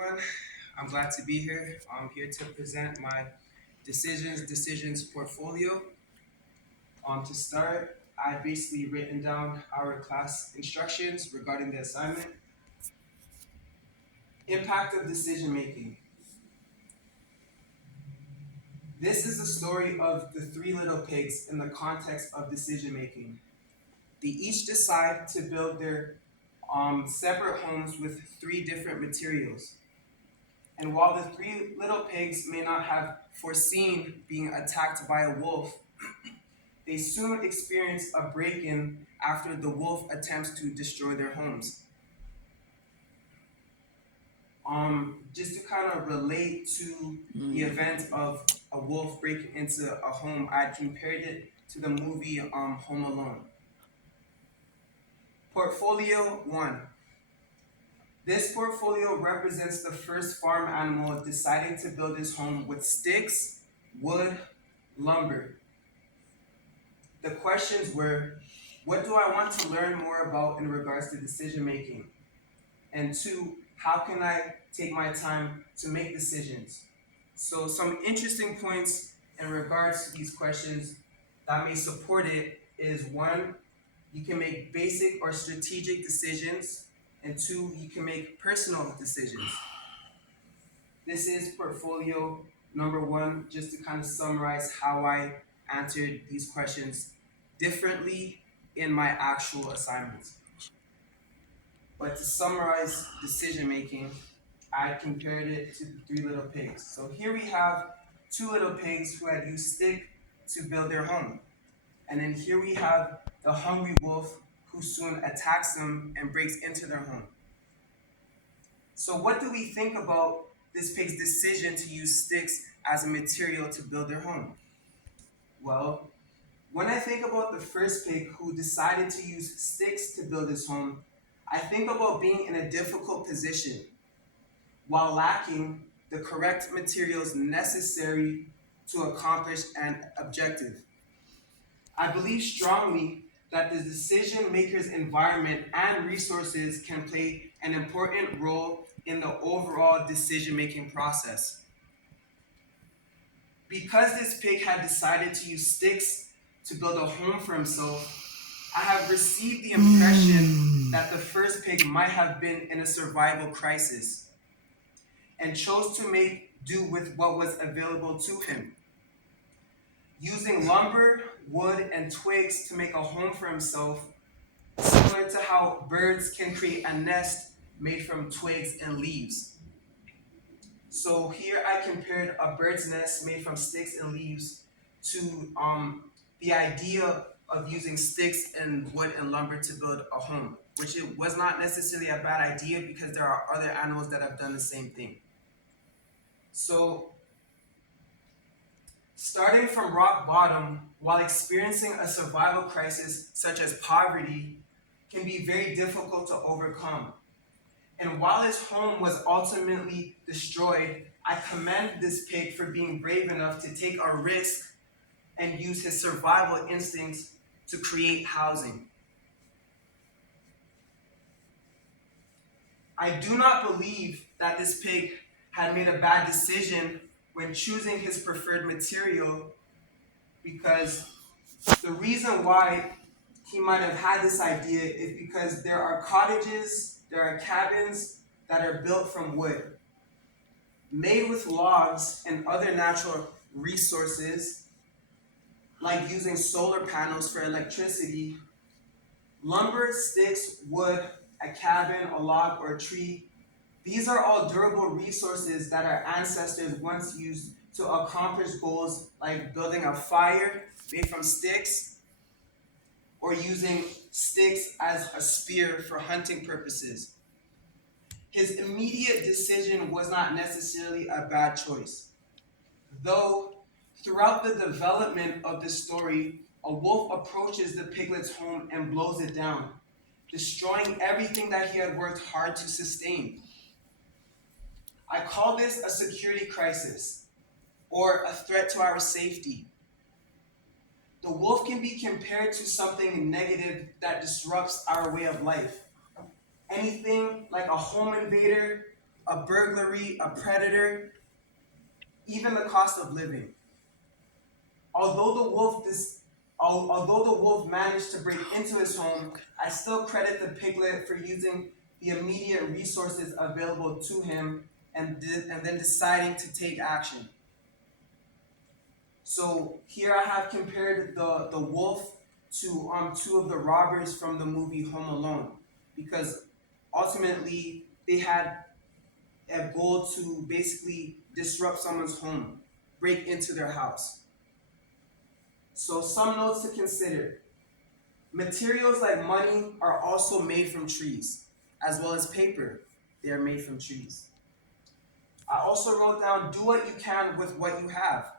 Everyone. I'm glad to be here. I'm here to present my decisions portfolio. To start, I basically written down our class instructions regarding the assignment. Impact of decision making. This is the story of the three little pigs in the context of decision making. They each decide to build their separate homes with three different materials. And while the three little pigs may not have foreseen being attacked by a wolf, they soon experience a break in after the wolf attempts to destroy their homes. Just to kind of relate to the event of a wolf breaking into a home, I compared it to the movie Home Alone. Portfolio 1. This portfolio represents the first farm animal deciding to build his home with sticks, wood, lumber. The questions were, what do I want to learn more about in regards to decision making? And two, how can I take my time to make decisions? So some interesting points in regards to these questions that may support it is one, you can make basic or strategic decisions, and two, you can make personal decisions. This is portfolio number one, just to kind of summarize how I answered these questions differently in my actual assignments. But to summarize decision making, I compared it to the three little pigs. So here we have two little pigs who had used stick to build their home. And then here we have the hungry wolf who soon attacks them and breaks into their home. So what do we think about this pig's decision to use sticks as a material to build their home? Well, when I think about the first pig who decided to use sticks to build his home, I think about being in a difficult position while lacking the correct materials necessary to accomplish an objective. I believe strongly that the decision maker's environment and resources can play an important role in the overall decision making process. Because this pig had decided to use sticks to build a home for himself, I have received the impression that the first pig might have been in a survival crisis and chose to make do with what was available to him. Using lumber, wood, and twigs to make a home for himself, similar to how birds can create a nest made from twigs and leaves. So here I compared a bird's nest made from sticks and leaves to the idea of using sticks and wood and lumber to build a home, which it was not necessarily a bad idea because there are other animals that have done the same thing. So starting from rock bottom while experiencing a survival crisis such as poverty can be very difficult to overcome. And while his home was ultimately destroyed, I commend this pig for being brave enough to take a risk and use his survival instincts to create housing. I do not believe that this pig had made a bad decision when choosing his preferred material, because the reason why he might have had this idea is because there are cottages, there are cabins that are built from wood, made with logs and other natural resources, like using solar panels for electricity. Lumber, sticks, wood, a cabin, a log, or a tree, these are all durable resources that our ancestors once used to accomplish goals like building a fire made from sticks or using sticks as a spear for hunting purposes. His immediate decision was not necessarily a bad choice, though throughout the development of the story, a wolf approaches the piglet's home and blows it down, destroying everything that he had worked hard to sustain. I call this a security crisis or a threat to our safety. The wolf can be compared to something negative that disrupts our way of life. Anything like a home invader a burglary, a predator, even the cost of living. Although the wolf although the wolf managed to break into his home, I still credit the piglet for using the immediate resources available to him and then deciding to take action. So here I have compared the wolf to two of the robbers from the movie Home Alone, because ultimately they had a goal to basically disrupt someone's home, break into their house. So some notes to consider. Materials like money are also made from trees, as well as paper. They are made from trees. I also wrote down do what you can with what you have.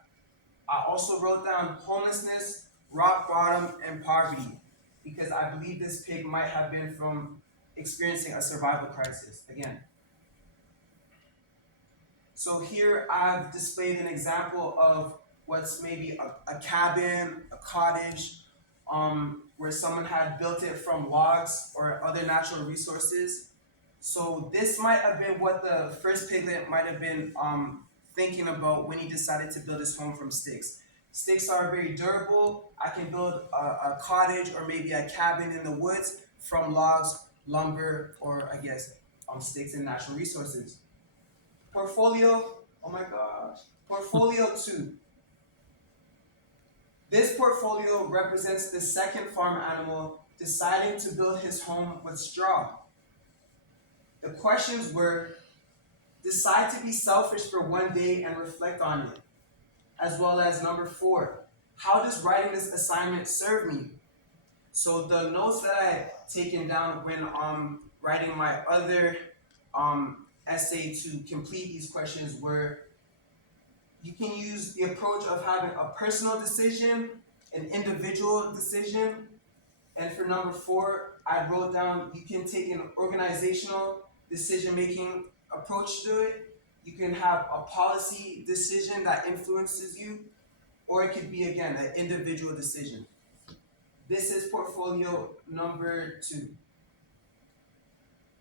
I also wrote down homelessness, rock bottom, and poverty, because I believe this pig might have been from experiencing a survival crisis. Again, so here I've displayed an example of what's maybe a cabin, a cottage, where someone had built it from logs or other natural resources. So this might have been what the first piglet might have been thinking about when he decided to build his home from sticks. Sticks are very durable. I can build a cottage or maybe a cabin in the woods from logs, lumber, or I guess sticks and natural resources. Portfolio, oh my gosh. Portfolio 2. This portfolio represents the second farm animal deciding to build his home with straw. The questions were decide to be selfish for one day and reflect on it, as well as number 4, how does writing this assignment serve me? So the notes that I taken down when writing my other essay to complete these questions were you can use the approach of having a personal decision, an individual decision, and for number 4, I wrote down you can take an organizational decision-making approach to it. You can have a policy decision that influences you, or it could be, again, an individual decision. This is portfolio number 2.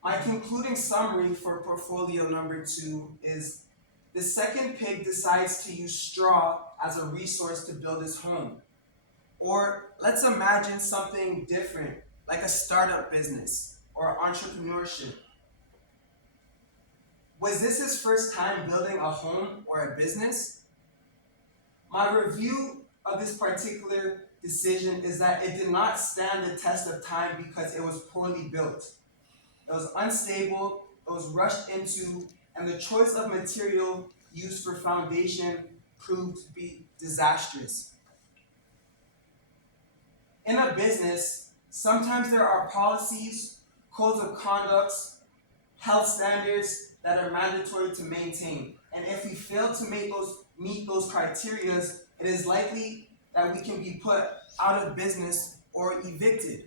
My concluding summary for portfolio number 2 is the second pig decides to use straw as a resource to build his home. Or let's imagine something different, like a startup business or entrepreneurship. Was this his first time building a home or a business? My review of this particular decision is that it did not stand the test of time because it was poorly built. It was unstable, it was rushed into, and the choice of material used for foundation proved to be disastrous. In a business, sometimes there are policies, codes of conduct, health standards that are mandatory to maintain. And if we fail to meet those criteria, it is likely that we can be put out of business or evicted.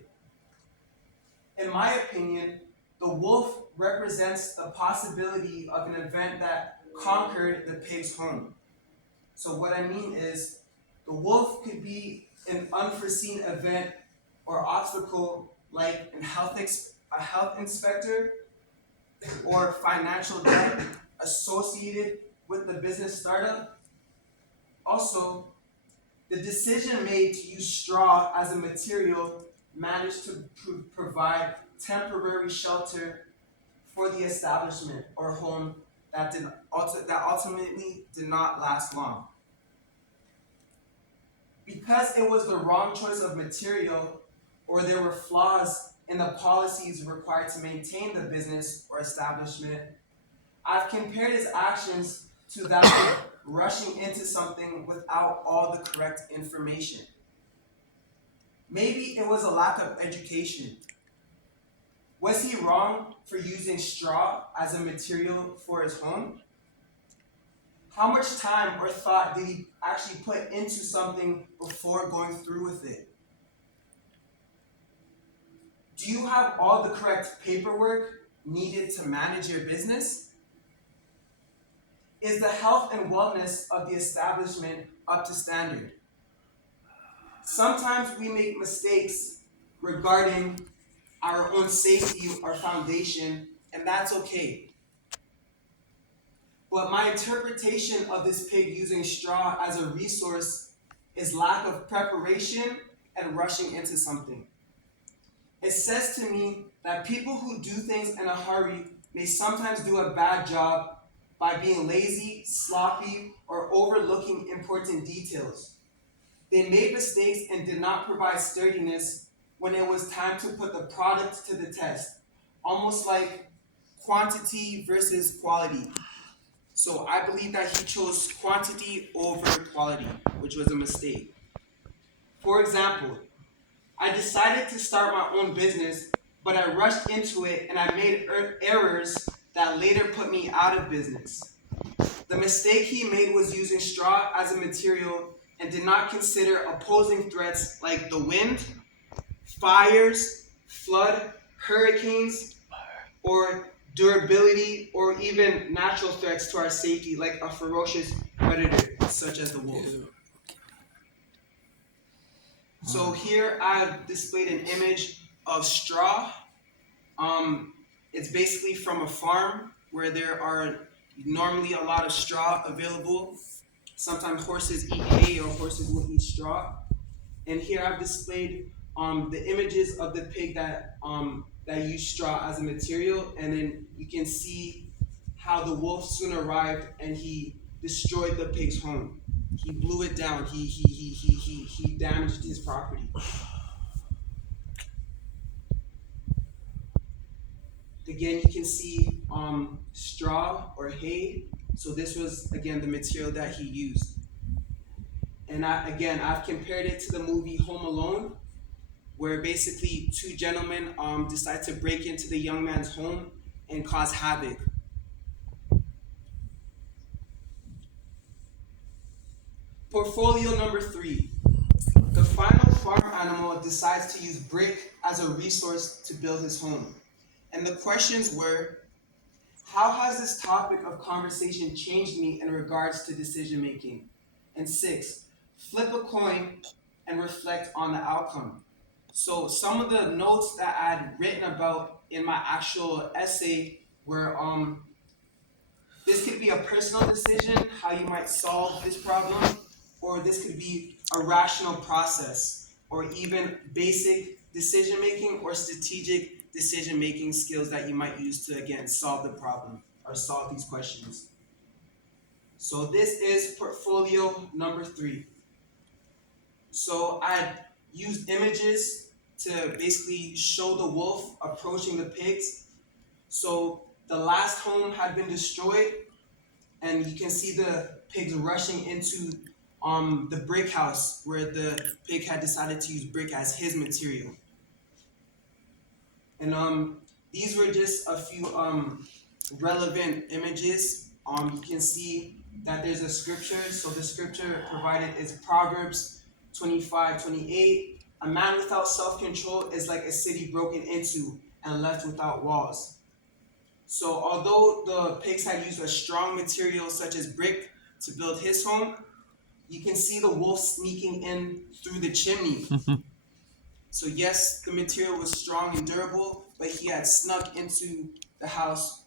In my opinion, the wolf represents the possibility of an event that conquered the pig's home. So what I mean is, the wolf could be an unforeseen event or obstacle like a health inspector or financial debt associated with the business startup. Also, the decision made to use straw as a material managed to provide temporary shelter for the establishment or home that ultimately did not last long. Because it was the wrong choice of material, or there were flaws in the policies required to maintain the business or establishment, I've compared his actions to that of rushing into something without all the correct information. Maybe it was a lack of education. Was he wrong for using straw as a material for his home? How much time or thought did he actually put into something before going through with it? Do you have all the correct paperwork needed to manage your business? Is the health and wellness of the establishment up to standard? Sometimes we make mistakes regarding our own safety or foundation, and that's okay. But my interpretation of this pig using straw as a resource is lack of preparation and rushing into something. It says to me that people who do things in a hurry may sometimes do a bad job by being lazy, sloppy, or overlooking important details. They made mistakes and did not provide sturdiness when it was time to put the product to the test, almost like quantity versus quality. So I believe that he chose quantity over quality, which was a mistake. For example, I decided to start my own business, but I rushed into it and I made errors that later put me out of business. The mistake he made was using straw as a material and did not consider opposing threats like the wind, fires, flood, hurricanes, or durability, or even natural threats to our safety like a ferocious predator such as the wolf. So here I've displayed an image of straw. It's basically from a farm where there are normally a lot of straw available. Sometimes horses eat hay or horses will eat straw. And here I've displayed the images of the pig that used straw as a material, and then you can see how the wolf soon arrived and he destroyed the pig's home. He blew it down. He damaged his property. Again, you can see straw or hay. So this was again the material that he used. And I've compared it to the movie Home Alone, where basically two gentlemen decide to break into the young man's home and cause havoc. Portfolio number 3. The final farm animal decides to use brick as a resource to build his home. And the questions were, how has this topic of conversation changed me in regards to decision making? And 6, flip a coin and reflect on the outcome. So some of the notes that I had written about in my actual essay were this could be a personal decision, how you might solve this problem, or this could be a rational process, or even basic decision making or strategic decision making skills that you might use to again solve the problem or solve these questions. So this is portfolio number 3. So I used images to basically show the wolf approaching the pigs. So the last home had been destroyed, and you can see the pigs rushing into the brick house where the pig had decided to use brick as his material. And these were just a few relevant images. You can see that there's a scripture. So the scripture provided is Proverbs 25:28. A man without self-control is like a city broken into and left without walls. So although the pigs had used a strong material such as brick to build his home, you can see the wolf sneaking in through the chimney. So yes, the material was strong and durable, but he had snuck into the house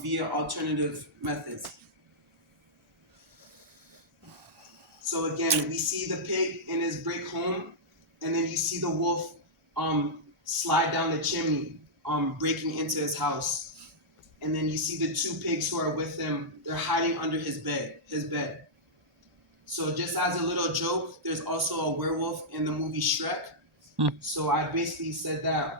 via alternative methods. So again, we see the pig in his brick home, and then you see the wolf slide down the chimney, breaking into his house. And then you see the 2 pigs who are with him, they're hiding under his bed. So just as a little joke, there's also a werewolf in the movie Shrek. So I basically said that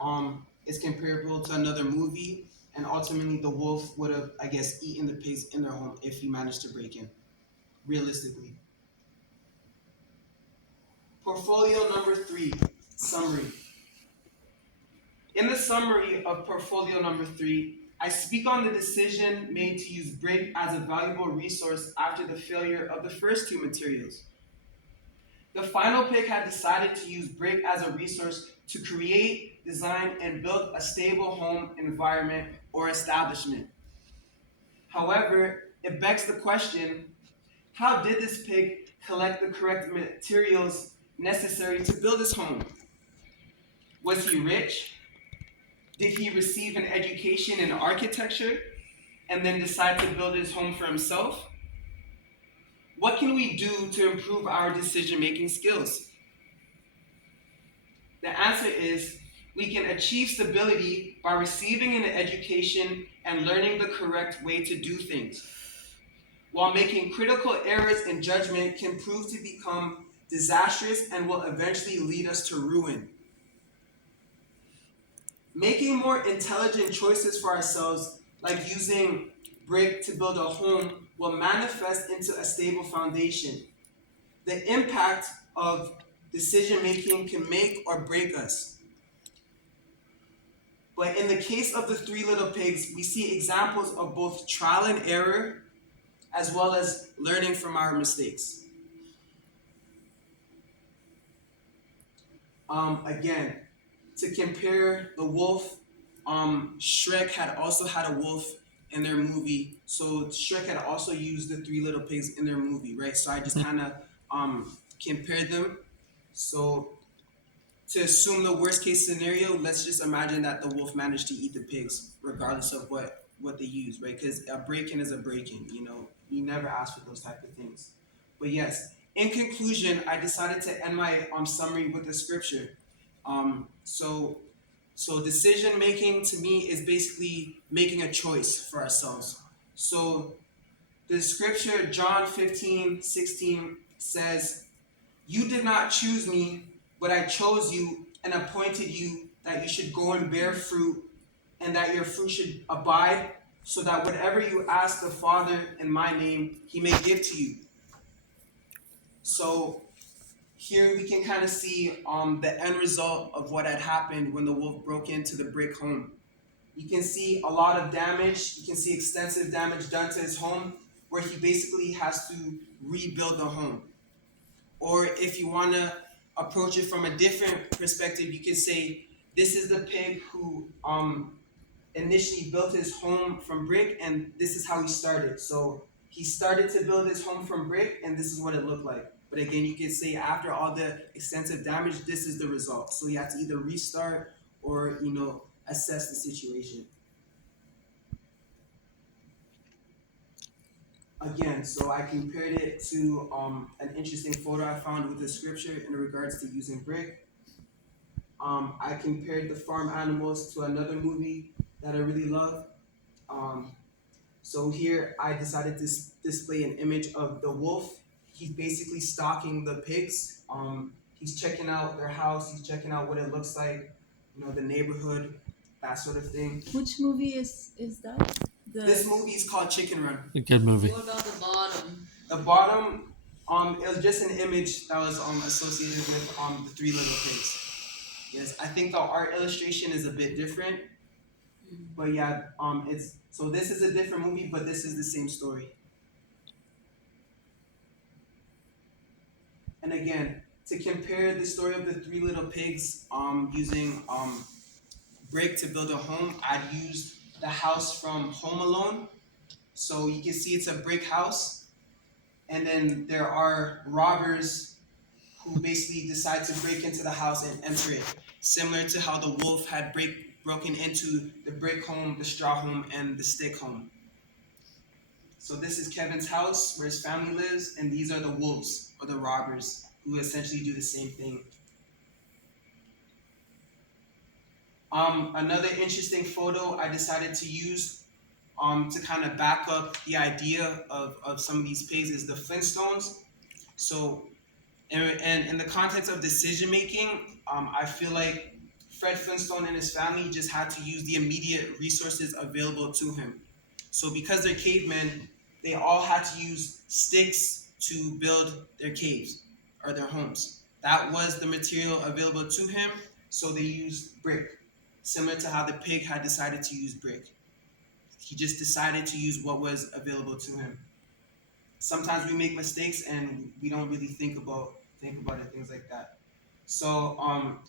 it's comparable to another movie, and ultimately the wolf would have, I guess, eaten the pigs in their home if he managed to break in, realistically. Portfolio number 3, summary. In the summary of portfolio number 3, I speak on the decision made to use brick as a valuable resource after the failure of the first 2 materials. The final pig had decided to use brick as a resource to create, design, and build a stable home environment or establishment. However, it begs the question, how did this pig collect the correct materials necessary to build his home? Was he rich? Did he receive an education in architecture? and then decide to build his home for himself? What can we do to improve our decision making skills? The answer is we can achieve stability by receiving an education and learning the correct way to do things, while making critical errors in judgment can prove to become disastrous and will eventually lead us to ruin. Making more intelligent choices for ourselves, like using brick to build a home, will manifest into a stable foundation. The impact of decision making can make or break us. But in the case of the three little pigs, we see examples of both trial and error as well as learning from our mistakes. Again, to compare the wolf, Shrek had also had a wolf in their movie. So Shrek had also used the three little pigs in their movie, right? So I just kind of compared them. So to assume the worst case scenario, let's just imagine that the wolf managed to eat the pigs, regardless of what they use, right? Because a break-in is a break-in. You never ask for those type of things. But yes, in conclusion, I decided to end my summary with a scripture. So decision making to me is basically making a choice for ourselves. So the scripture John 15:16 says, "You did not choose me, but I chose you and appointed you that you should go and bear fruit, and that your fruit should abide, so that whatever you ask the Father in my name, he may give to you." So here we can kind of see the end result of what had happened when the wolf broke into the brick home. You can see a lot of damage. You can see extensive damage done to his home, where he basically has to rebuild the home. Or if you want to approach it from a different perspective, you could say this is the pig who initially built his home from brick, and this is how he started. So he started to build his home from brick, and this is what it looked like. But again, you could say after all the extensive damage, this is the result. So you have to either restart or assess the situation. Again, so I compared it to an interesting photo I found with the scripture in regards to using brick. I compared the farm animals to another movie that I really love. Um, so here I decided to display an image of the wolf. He's basically stalking the pigs. He's checking out their house. He's checking out what it looks like, the neighborhood, that sort of thing. Which movie is that? This movie is called Chicken Run. A good movie. What about the bottom? The bottom, it was just an image that was associated with the three little pigs. Yes, I think the art illustration is a bit different, but yeah, it's so this is a different movie, but this is the same story. And again, to compare the story of the three little pigs, using brick to build a home, I'd use the house from Home Alone. So you can see it's a brick house, and then there are robbers who basically decide to break into the house and enter it, similar to how the wolf had broken into the brick home, the straw home, and the stick home. So this is Kevin's house where his family lives, and these are the wolves or the robbers who essentially do the same thing. Another interesting photo I decided to use to kind of back up the idea of some of these pigs is the Flintstones. So, and in the context of decision making, I feel like Fred Flintstone and his family just had to use the immediate resources available to him. So because they're cavemen, they all had to use sticks to build their caves or their homes. That was the material available to him, so they used brick, similar to how the pig had decided to use brick. He just decided to use what was available to him. Sometimes we make mistakes and we don't really think about it, things like that. So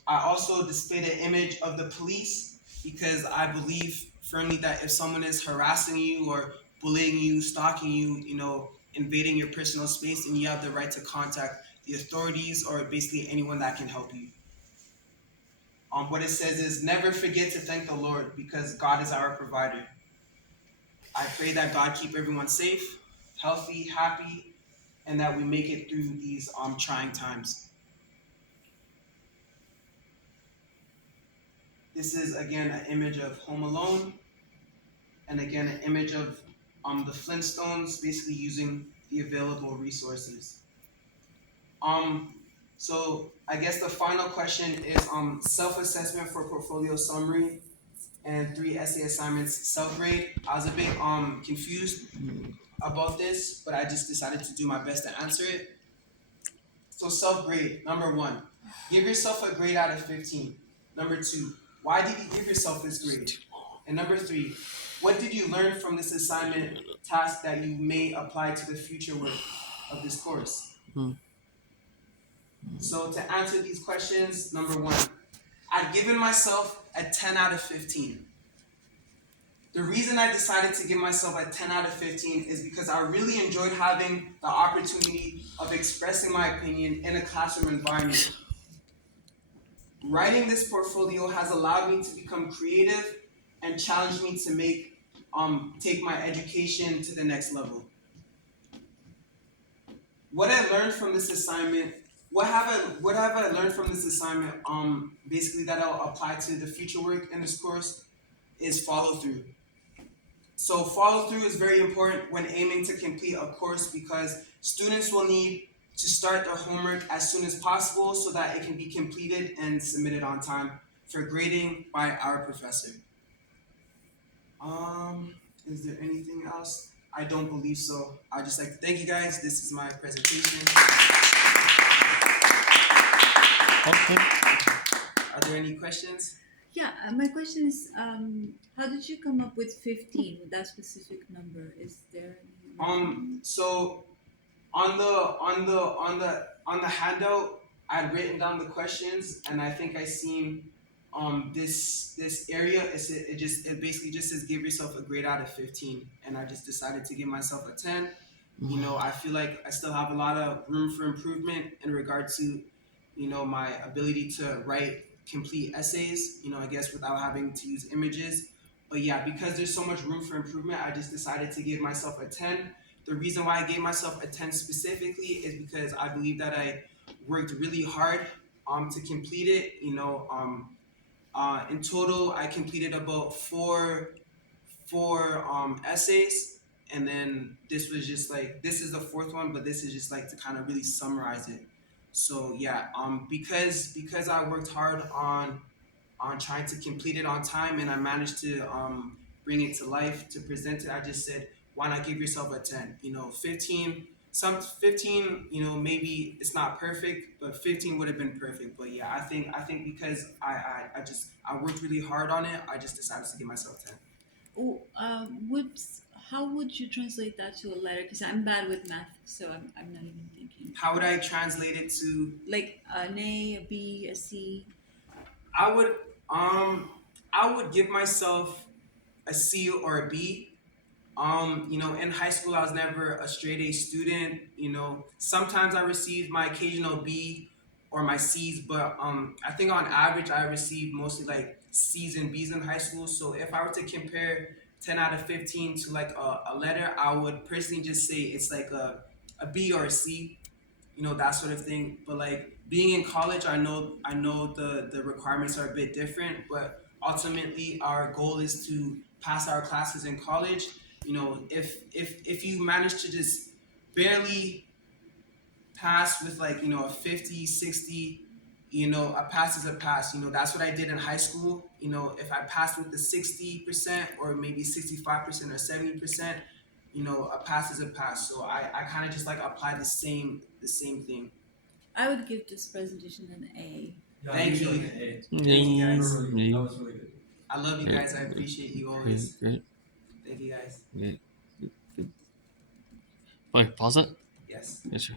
I also displayed an image of the police because I believe firmly that if someone is harassing you or bullying you, stalking you, invading your personal space, then you have the right to contact the authorities or basically anyone that can help you. What it says is never forget to thank the Lord because God is our provider. I pray that God keep everyone safe, healthy, happy, and that we make it through these trying times. This is again an image of Home Alone, and again an image of the Flintstones, basically using the available resources. So I guess the final question is self-assessment for portfolio summary and 3 essay assignments self-grade. I was a bit confused about this, but I just decided to do my best to answer it. So self-grade, number 1, give yourself a grade out of 15. Number 2, why did you give yourself this grade? And number 3, what did you learn from this assignment task that you may apply to the future work of this course? So to answer these questions, number 1, I've given myself a 10 out of 15. The reason I decided to give myself a 10 out of 15 is because I really enjoyed having the opportunity of expressing my opinion in a classroom environment. Writing this portfolio has allowed me to become creative and challenged me to take my education to the next level. What I learned from this assignment, what have I learned from this assignment, basically that I'll apply to the future work in this course, is follow through. So follow through is very important when aiming to complete a course because students will need to start their homework as soon as possible so that it can be completed and submitted on time for grading by our professor. Is there anything else? I don't believe so. I'd just like to thank you guys. This is my presentation. Okay. Are there any questions? Yeah, my question is, how did you come up with 15 with that specific number? Is there any So on the handout, I'd written down the questions, and I think I seen this area. It basically just says give yourself a grade out of 15, and I just decided to give myself a 10. You know, I feel like I still have a lot of room for improvement in regard to, you know, my ability to write complete essays, you know, I guess without having to use images. But yeah, because there's so much room for improvement, I just decided to give myself a 10. The reason why I gave myself a 10 specifically is because I believe that I worked really hard to complete it. You know, in total, I completed about four essays, and then this was just like, this is the fourth one, but this is just like to kind of really summarize it. So yeah, because I worked hard on trying to complete it on time, and I managed to bring it to life to present it. I just said, why not give yourself a 10? You know, 15. 15. You know, maybe it's not perfect, but 15 would have been perfect. But yeah, I think because I worked really hard on it, I just decided to give myself 10. Oh, how would you translate that to a letter? Because I'm bad with math, so I'm not even thinking. How would I translate it to? Like an A, a B, a C. I would give myself a C or a B. You know, in high school I was never a straight A student. You know, sometimes I received my occasional B or my C's, but I think on average I received mostly like C's and B's in high school. So if I were to compare 10 out of 15 to like a letter, I would personally just say it's like a B or a C, you know, that sort of thing. But like being in college, I know the requirements are a bit different, but ultimately our goal is to pass our classes in college. You know, if you manage to just barely pass with like, you know, a 50, 60, you know, a pass is a pass. You know, that's what I did in high school. You know, if I passed with the 60% or maybe 65% or 70%, you know, a pass is a pass. So I kind of just like apply the same thing. I would give this presentation an A. Yeah, Thank usually you. an A. Thank you guys. That was really good. I love you guys. I appreciate you always. Great. Thank you guys. Great. Fine. Pause it. Yes. Yes, sir.